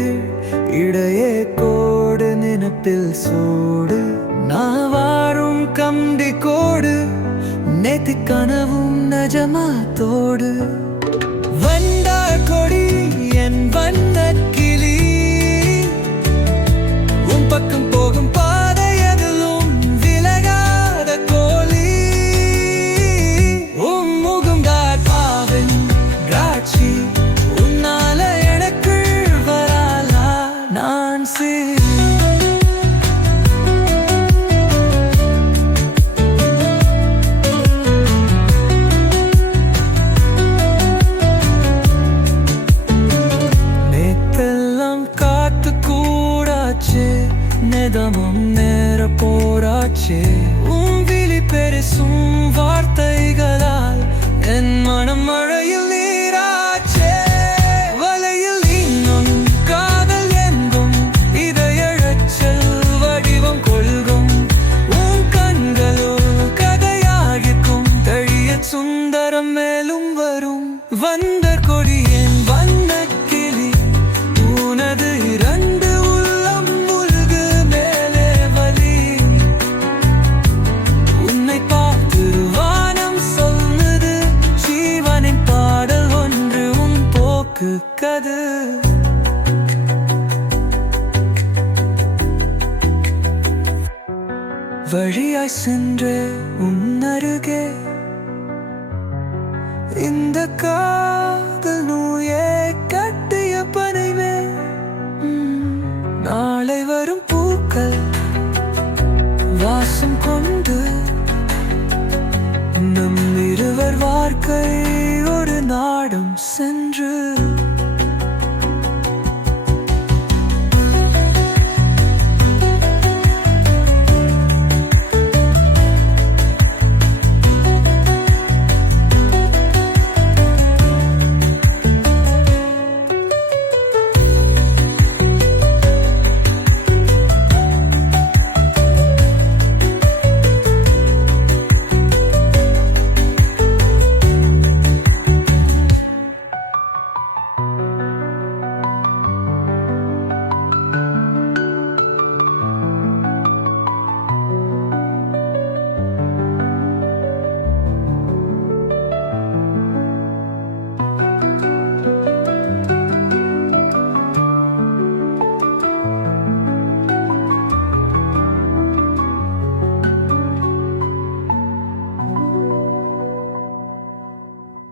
கீழ் இடையே கோடு நினைப்பில் சூடு நான் வாழும் கம்பி கோடு நேத்து கனவும் நஜமா தோடு வந்தார் கொடி என் வண்ணக் கிளி உன் பக்கம் போகும் பாதை எதிலும் விலகாத கோழி உன் முகம் பாவின் காட்சி உன்னால எனக்கு வராலா நான் நேதமும் நேர போராச்சே உன் விழி பெருசும் வார்த்தைகளால் என் மனம் மழையில் நீராச்சே வலையில் இன்னும் காதல் என்பும் இதயழச்சல் வடிவம் கொள்கும் உன் கண்களோ கதையாகிக்கும் தழிய சுந்தரம் மேலும் வரும் வந்தர் கொடியேன் வண்ணக் கிளி உனது இரண்டு கது வழியாய் சென்றே உன் அருகே இந்த காதல் நூயே கட்டிய பனைவே நாளை வரும் பூக்கள் வாசம் கொண்டு நம் இருவர் வாழ்க்கை